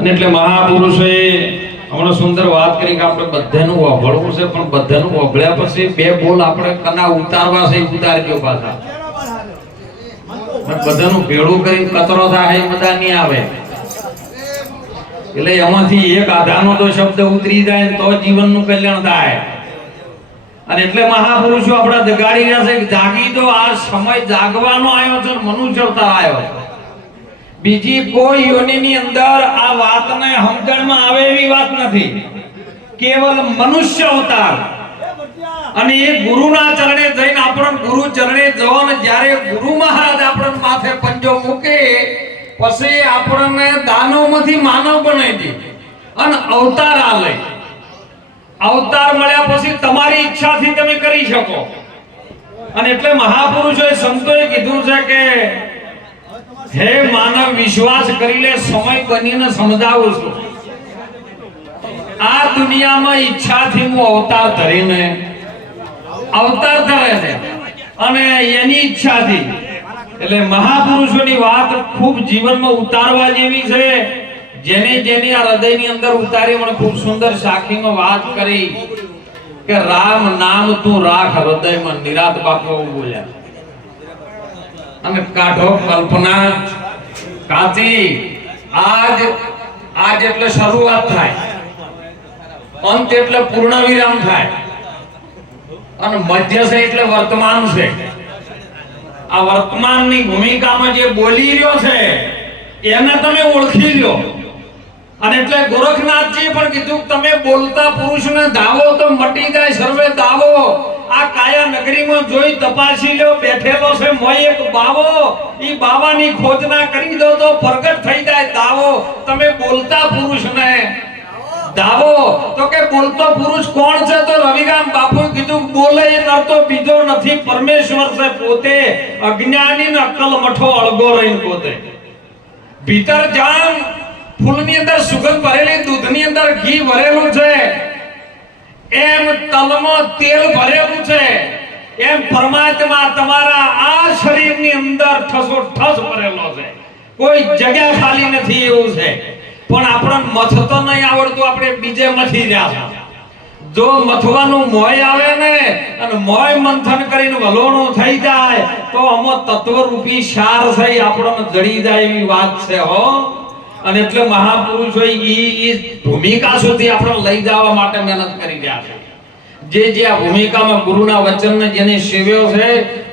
અને એટલે મહાપુરુષોએ હમણાં સુંદર વાત કરી કે આપણે બધાનું વભળવું છે, પણ બધાનું વભળ્યા પછી બે બોલ આપણે કના ઉતારવા છે, ઉતારજો પાછા. બધાનું ભેળું કરીને કચરો થાય એ બધા નહીં આવે. એટલે એમાંથી એક આધાનો તો શબ્દ ઉતરી જાય તો જીવનનું કલ્યાણ થાય. અને એટલે મહાપુરુષો આપણા જગાડી રહ્યા છે કે જાગી તો, આ સમય જાગવાનો આવ્યો છે, મનુષ્ય અવતાર આવ્યો છે. બીજી કોઈ યોનિની અંદર આ વાતને સમજણમાં આવે એવી વાત નથી. કેવલ મનુષ્ય અવતાર. અને એ ગુરુના ચરણે જઈને આપણને ગુરુ ચરણે જવાનો, જ્યારે ગુરુ મહારાજ આપણને માથે પંજો મૂકે પછી આપણને દાનવમાંથી માનવ બનાવી દે અને અવતાર આલે. અવતાર મળ્યા પછી તમારી ઈચ્છાથી તમે કરી શકો. અને એટલે મહાપુરુષોએ સંતોએ કીધું છે કે હે માનવ, વિશ્વાસ કરી લે, સમય બનીને સમજાવું છું. આ દુનિયામાં ઈચ્છાથી હું અવતાર ધરીને અવતાર ધરે છે અને એની ઈચ્છાથી. એટલે મહાપુરુષોની વાત ખૂબ જીવનમાં ઉતારવા જેવી છે. જેને જેને આ હૃદયની અંદર ઉતારી, મને ખૂબ સુંદર સાખીમાં વાત કરી કે રામ નામ તું રાખ હૃદયમાં, નિરાત બાપુ બોલ્યા. અને કાઢો કલ્પના કાચી. આજ એટલે શરૂઆત થાય, અંત એટલે પૂર્ણ વિરામ થાય, અને મધ્ય છે એટલે વર્તમાન છે. આ વર્તમાનની ભૂમિકામાં જે બોલી રહ્યો છે એને તમે ઓળખી લો. અને એટલે ગોરખનાથજી પણ કીધું તમે બોલતા પુરુષને ધાવો તો મટી જાય સર્વે દાવો. આ કાયા નગરીમાં જોઈ તપાસી લો, બેઠેલો છે મોય એક બાવો. ઈ બાવાની ખોજના કરી દો તો પ્રગટ થઈ જાય દાવો. તમે બોલતા પુરુષને ધાવો. તો કે બોલતો પુરુષ કોણ છે? તો રવિરામ બાપુ કીધું બોલે એ નર તો બીજો નથી, પરમેશ્વર છે પોતે. અજ્ઞાની ને અક્કલ મઠો અળગો રહીને પોતે. ભીતર જામ ફૂલની અંદર સુગંધ ભરેલી, દૂધની અંદર ઘી ભરેલું છે, એમ તલમાં તેલ ભરેલું છે, એમ પરમાત્મા તમારા આ શરીરની અંદર ઠસોઠસ ભરેલો છે. કોઈ જગ્યા ખાલી નથી એવું છે. પણ આપણને મથતો નહીં આવડતું, આપણે બીજે મથી રહ્યા છે. જો મથવાનું મોય આવે ને અને મોય મંથન કરીને વલોણું થઈ જાય તો અમો તત્વરૂપી સાર થઈ આપણને જડી જાય એવી વાત છે હો. અને એટલે મહાપુરુષો ઈ ભૂમિકા સુધી આપણે લઈ જવા માટે મહેનત કરી રહ્યા છે. જે આ ભૂમિકામાં ગુરુના વચનને જેને સેવ્યો છે,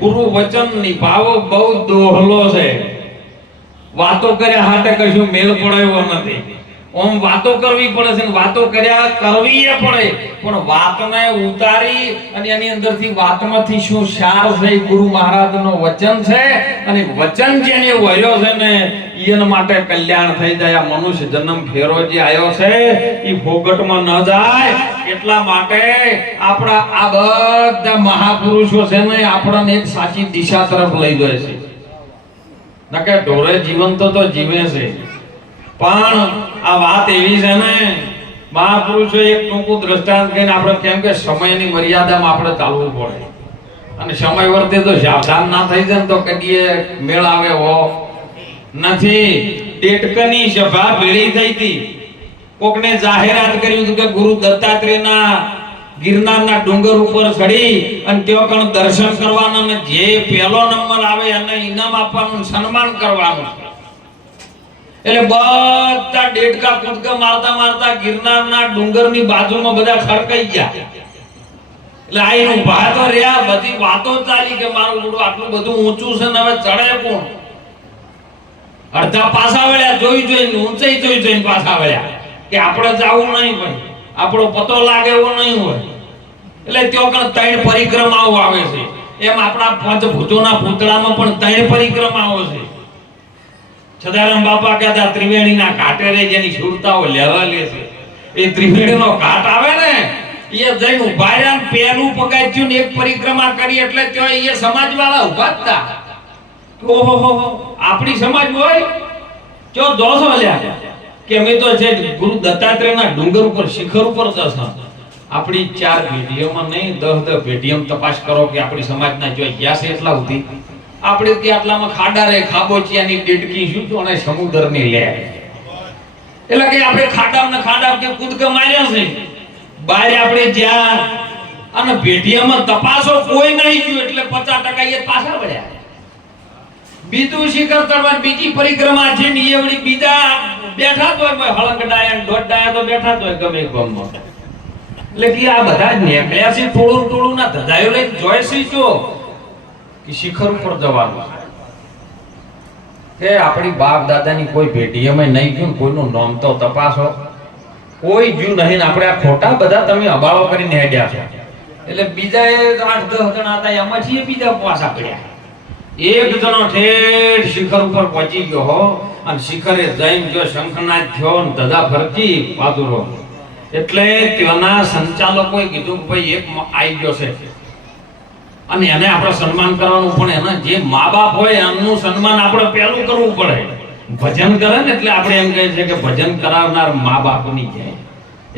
ગુરુ વચન નિભાવો બહુ દોહલો છે. વાતો કર્યા હાટે કશું મેલ પડ્યો નથી. ઓમ વાતો કરવી પડે છે, વાતો કર્યા કરવી એ પડે, પણ વાતને ઉતારી અને એની અંદરથી વાતમાંથી શું સાર છે ગુરુ મહારાજનો વચન છે. અને વચન જેને વળ્યો છે ને એના માટે કલ્યાણ થઈ જાય. આ મનુષ્ય જન્મ ફેરો જે આવ્યો છે એ ભોગટમાં ન જાય. એટલા માટે આપણા આ બધા મહાપુરુષો છે ને આપણને એક સાચી દિશા તરફ લઈ જાય છે. નકે ઢોરે જીવન તો જીવે છે, પણ આ વાત એવી છે ને મહાપુરુષો એક ટૂંકું દ્રષ્ટાંત કહીને આપણે કેમ કે સમયની મર્યાદામાં આપણે ચાલવું પડે. અને સમય વર્તે તો સાવધાન ના થઈ જાય તો કદીએ મેળ આવે હો નથી. ટેટકની સભા ભેળી થઈ હતી. કોકને જાહેરાત કર્યું હતું કે ગુરુ દત્તાત્રેયના ગિરનારના ડુંગર ઉપર ચડી અને તેઓ કણ દર્શન કરવાના, અને જે પહેલો નંબર આવે એને ઇનામ આપવાનું, સન્માન કરવાનું. એટલે બધા ડેડકા કૂદકા મારતા મારતા ગિરનારના ડુંગરની બાજુમાં બધા ખડકાઈ ગયા. એટલે આઈનું ઉભા તો રહ્યા, બધી વાતો ચાલી કે મારું ગુરુ આટલું બધું ઊંચું છે ને હવે ચડે કોણ. અડધા પાછા વળ્યા, જોઈને ઊંચાઈ જોઈને પાછા વળ્યા કે આપણે જવું નહીં, પણ આપણો પતો લાગે એવો નહીં હોય. એટલે તેઓ કણ 3 પરિક્રમાઓ આવે છે. એમ આપણા પંચભૂતોના પૂતળામાં પણ 3 પરિક્રમાઓ છે. સદારામ બાપા કહેતા ત્રિવેણીના ઘાટે રે જેની સુરતાઓ લેવાલે છે. એ ત્રિવેણીનો ઘાટ આવે ને એ જઈને ઉભા રહ્યા, પેલું પગાચ્યું ને એક પરિક્રમા કરી એટલે ત્યાં એ સમાજવાળા ઉભા હતા. ઓહો આપણી સમાજ હોય જો દોષ મળ્યા કે અમે તો છે ગુરુ દત્તાત્રેયના ડુંગર ઉપર શિખર ઉપર જશા. આપણી 4 પેઢીઓમાં નહીં 10 પેઢીઓમાં તપાસ કરો કે આપણી સમાજના જો ગયા છે એટલા સુધી. આપણે કે આટલામાં ખાડા રે ખાબોચિયાની ડેડકી શું તો અને સમુદ્રની લે. એટલે કે આપણે ખાડા કે કૂદકા માર્યા છે બહાર આપણે જ્યાં અને પેઢીયામાં તપાસો કોઈ નહીં ગયું એટલે 50% એ પાછા વળ્યા. બીજું શિખર ચડવા બીજી પરિક્રમા છે ને એવડી બીજા બેઠા તો હળંગ ડાયા દોઢ ડાયા તો બેઠા તો ગમે ગમમાં. એટલે કે આ બધા જ નીકળ્યા છે ટોળું ના ધજાયો લઈને જોઈશી જો કે શિખર ઉપર જવાનું કે આપણી બાપ દાદાની કોઈ પેઢીમાં નહીં ગયું, કોઈનું નામ તો તપાસો, કોઈ જ્યું નહીં. આપણે આ ખોટા બધા તમે અબાળો કરીને હેડ્યા છો. એટલે બીજા 8-10 જણા હતા એમાંથી બીજા પાછા પડ્યા. એક જણો ઠેઠ શિખર ઉપર પહોંચી ગયો હો અને શિખરે જઈને જો શંખનાદ થયો ને ધજા ફરકી પાદુરો. એટલે ત્યાંના સંચાલકોએ કીધું કે ભાઈ એક આવી ગયો છે અને એને આપણે સન્માન કરવાનું પણ એના જે મા બાપ હોય એમનું સન્માન આપણે પહેલું કરવું પડે. ભજન કરે ને એટલે આપણે એમ કહે છે કે ભજન કરાવનાર મા બાપની જાય.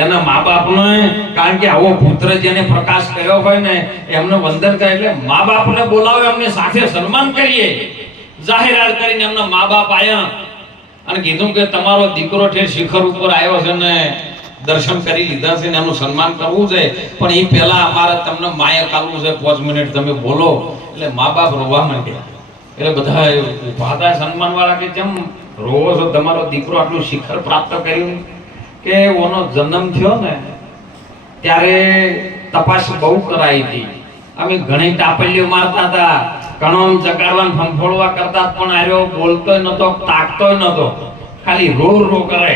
એના મા બાપને કારણ કે આવો પુત્ર જેને પ્રકાશ કર્યો હોય ને એમને વંદન કરે એટલે મા બાપને બોલાવે, એમની સાથે સન્માન કરીએ. જાહેરાત કરીને એમના મા બાપ આયા અને કીધું કે તમારો દીકરો ઠેર શિખર ઉપર આવ્યો છે ને દર્શન કરી લીધા છે ને એનું સન્માન કરવું છે, પણ એ પહેલા અમારે તમને માયા કાલવું છે, 5 મિનિટ તમે બોલો. એટલે મા બાપ રોવા માંડ્યા. એટલે બધા ઉભા સન્માન વાળા કે જેમ રોવો છો, તમારો દીકરો આટલું શિખર પ્રાપ્ત કર્યું કે ઓનો જન્મ થયો ને ત્યારે તપાસ બહુ કરાઈ હતી. અમે ઘણી ટાપલીઓ મારતા હતા, ઘણો જગાડવાન ફંફોળવા કરતા, પણ આર્યો બોલતોય નતો, તાકતોય નતો, ખાલી રો કરે.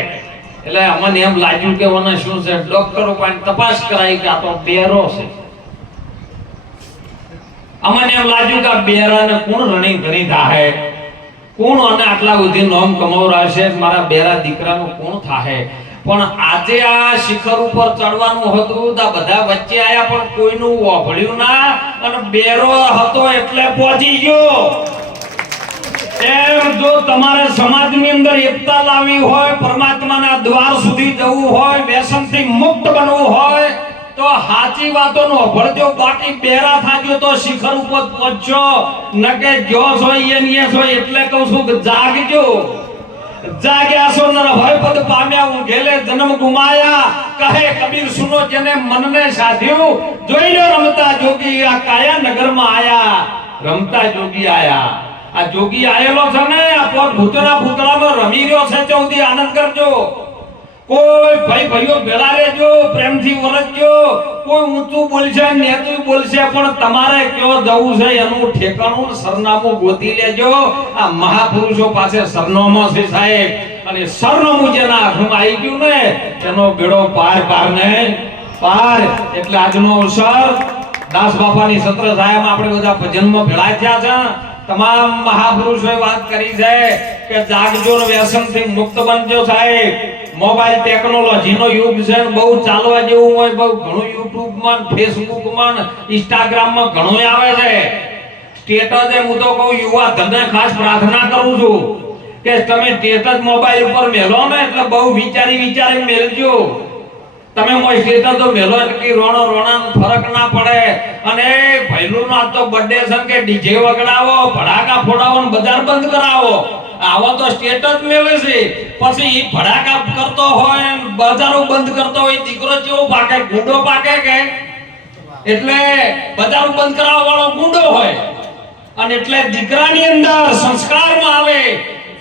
એટલે અમને એમ લાગ્યું કે ઓને શું છે, ડોક્ટરો પાસે તપાસ કરાઈ કે આ તો બેરો છે. અમને એમ લાગ્યું કે આ બેરાને કોણ રણી ધણી થાહે, કોણ અને આટલા સુધી નોમ કમાવરાશે, મારા બેરા દીકરાનું કોણ થાહે. પણ આજે આ શિખર ઉપર ચડવાનું હતું તો બધા વચ્ચે આયા પણ કોઈનું ઓભળ્યું ના અને બેરો હતો એટલે પહોંચી ગયો. એમ જો તમારે સમાજની અંદર એકતા લાવવી હોય, પરમાત્માના દ્વાર સુધી જવું હોય, વ્યસનથી મુક્ત બનવું હોય તો સાચી વાતોનો ઓભળજો, બાકી બેરા થાજો તો શિખર ઉપર પહોંચજો. ન કે જો છો એની છો. એટલે કહું છું કે જાગજો. જાગ્યા સો નર ભય પદ પામ્યા, ઊંઘેલે જન્મ ગુમાયા. કહે કબીર સુનો જેને મનને સાધ્યું, જોઈને રમતા જોગી આ કાયા નગરમાં આયા. રમતા જોગી આયા. આ જોગી આયેલો છે ને આ પોત ભૂતના ભૂતળામાં રમી રહ્યો છે. ચૌધી આનંદ કરજો. કોઈ ભાઈઓ ભેળા રહેજો, પ્રેમથી વરસજો. કોઈ ઊંચું બોલશે નેતું બોલશે, પણ તમારે કયો જવું છે એનું ઠેકાણું સરનામું ગોતી લેજો. આ મહાપુરુષો પાસે સરનામું છે સાહેબ, અને સરનામું જેના હાથમાં આવી ગયું ને એનો બેડો પાર ને પાર. એટલે આજનો અવસર દાસ બાપાની સત્ર સાહેબ આપણે બધા ભજનમાં ભેળા થયા છે. તમામ મહાપુરુષોએ વાત કરી છે કે જાગજો ને વ્યસનથી મુક્ત બનજો સાહેબ. મોબાઈલ ટેકનોલોજીનો યુગ છે, બહુ ચાલવા જેવું હોય, બહુ ઘણું YouTube માં, Facebook માં, Instagram માં ઘણું આવે છે. સ્ટેટસ હું તો કહું યુવા ધનને ખાસ પ્રાર્થના કરું છું કે તમે સ્ટેટસ મોબાઈલ ઉપર મેલો ને એટલે બહુ વિચારી મેલજો. તમે મોય સ્ટેટસ તો મેલો કે રોણા ફરક ના પડે. અને ભૈલું નો તો બર્થડે છે કે ડીજે વગડાવો, ભડાકા ફોડાવો ને બજાર બંધ કરાવો, આવો તો સ્ટેટસ મેલે છે. પછી ઈ ભડાકા કરતો હોય, બજારો બંધ કરતો હોય, દીકરો જેવો પાકે, ગુંડો પાકે કે એટલે બજારો બંધ કરાવવા વાળો ગુંડો હોય. અને એટલે દીકરાની અંદર સંસ્કારમાં આવે,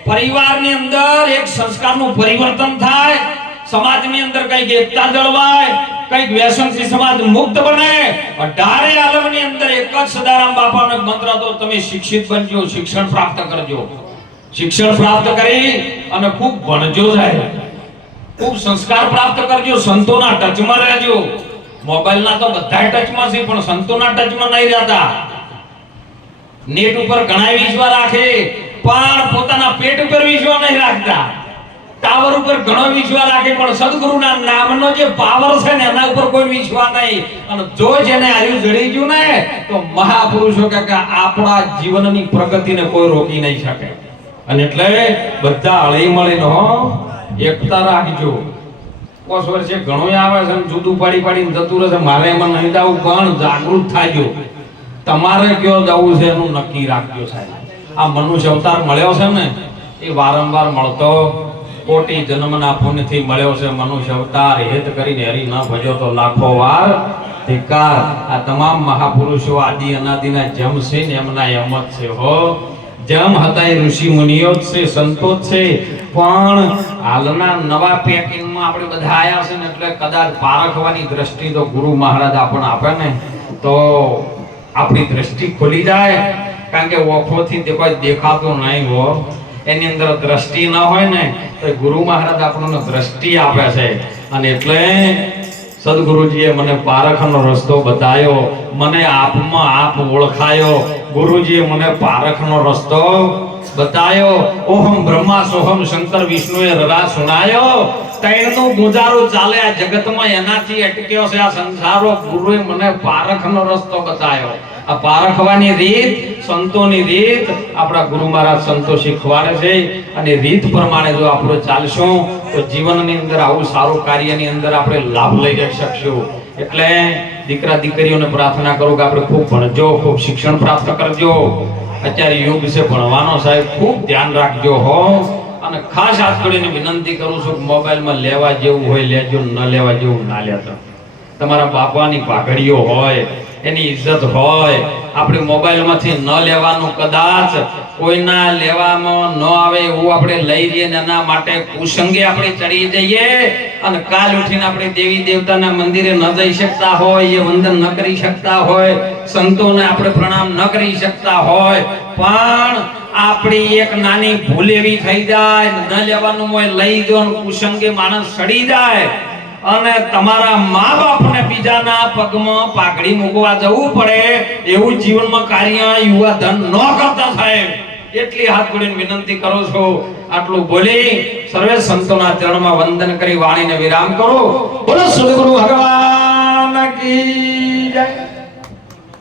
પરિવારની અંદર એક સંસ્કારનું પરિવર્તન થાય, સમાજની અંદર કઈક એકતા જળવાય, કઈક વ્યસનથી સમાજ મુક્ત બને. 18 આલમની અંદર એક જ સદારામ બાપાનો મંત્ર હતો, તમે શિક્ષિત બનજો, શિક્ષણ પ્રાપ્ત કરજો. શિક્ષણ પ્રાપ્ત કરી અને ખૂબ ભણજો સાહેબ, ખૂબ સંસ્કાર પ્રાપ્ત કરજો, સંતોના ટચમાં રહેજો. મોબાઈલના તો બધા ટચમાં છે પણ સંતોના ટચમાં નહીં રહેતા. નેટ ઉપર ઘણા વિશ્વાસ રાખે પણ પોતાના પેટ ઉપર વિશ્વાસ નહીં રાખતા. ટાવર ઉપર ઘણો વિશ્વાસ રાખે પણ સદગુરુના નામનો જે પાવર છે ને એના ઉપર કોઈ વિશ્વાસ નહીં. અને જો જેને આયુ જડી ગયું ને તો મહાપુરુષો કે આપણા જીવનની પ્રગતિને કોઈ રોકી નહીં શકે. અને એટલે બધા હળી મળીને એકતા રાખજો. 5 વર્ષે ઘણું આવે છે જુદું પાડીને જતું રહે છે. મારે એમાં નહીં જવું, પણ જાગૃત થાજો. તમારે કયો જવું છે એનું નક્કી રાખજો સાહેબ. આ મનુષ્ય અવતાર મળ્યો છે ને એ વારંવાર મળતો કોટી જન્મના પુણ્યથી મળ્યો છે મનુષ્ય અવતાર, હેત કરીને હરી ન ભજો તો લાખો વાર ધિક્કાર. આ તમામ મહાપુરુષો આદિ અનાદિના જમ છે ને એમના એમ જ છે હો. જમ હતા એ ઋષિ મુનિઓ જ છે, સંતો જ છે, પણ હાલના નવા પેકિંગમાં આપણે બધા આયા છે ને એટલે કદાચ પારખવાની દ્રષ્ટિ તો ગુરુ મહારાજ આપણને આપે ને તો આપણી દ્રષ્ટિ ખોલી જાય. કારણ કે ઓખોથી તે કોઈ દેખાતું નહીં હો, એની અંદર દ્રષ્ટિ ન હોય ને તો ગુરુ મહારાજ આપણને દ્રષ્ટિ આપે છે. અને એટલે સદગુરુજીએ મને પારખનો રસ્તો બતાવ્યો, મને આપમાં આપ ઓળખાયો. ગુરુજીએ મને પારખનો રસ્તો બતાવ્યો. ઓહમ બ્રહ્મા સોહમ શંકર વિષ્ણુએ રરા સુનાયો. તૈણનું ગુજારો ચાલે આ જગતમાં એનાથી અટક્યો છે આ સંસારો. ગુરુએ મને પારખનો રસ્તો બતાવ્યો. આ પારખવાની રીત, સંતોની રીત આપણા ગુરુ મહારાજ સંતો શીખવાડે છે. અને રીત પ્રમાણે જો આપણે ચાલશું તો જીવનની અંદર આવું સારું કાર્યની અંદર આપણે લાભ લઈ જઈ શકશું. એટલે દીકરા દીકરીઓને પ્રાર્થના કરું કે આપણે ખૂબ ભણજો, ખૂબ શિક્ષણ પ્રાપ્ત કરજો. અત્યારે યુગ છે ભણવાનો, સાહેબ ખૂબ ધ્યાન રાખજો હો. અને ખાસ હાથ જોડીને વિનંતી કરું છું કે મોબાઈલમાં લેવા જેવું હોય લેજો, ન લેવા જેવું ના લેતા. તમારા બાપાની પાઘડીઓ હોય, એની ઇજ્જત હોય, આપણે મોબાઈલમાંથી ન લેવાનું. કદાચ કોઈના લેવામાં ન આવે એવું આપણે લઈ જઈએ ને એના માટે કુસંગે આપણે ચડી જઈએ અને કાલ ઉઠીને આપણે દેવી દેવતાના મંદિરે ન જઈ શકતા હોય, એ વંદન ન કરી શકતા હોય, સંતોને આપણે પ્રણામ ન કરી શકતા હોય, પણ આપણી એક નાની ભૂલ એવી થઈ જાય, ન લેવાનું હોય લઈ દો, કુસંગે માણસ સડી જાય અને તમારા મા બાપને બીજાના પગમાં પાઘડી મૂકવા જવું પડે એવું જીવનમાં કાર્ય યુવા ધન ન કરતા સાહેબ. એટલી હાથ જોડીને વિનંતી કરું છું. આટલું બોલી સર્વે સંતોના ચરણમાં વંદન કરી વાણીને વિરામ કરો. બોલો સદગુરુ ભગવાન કી જય.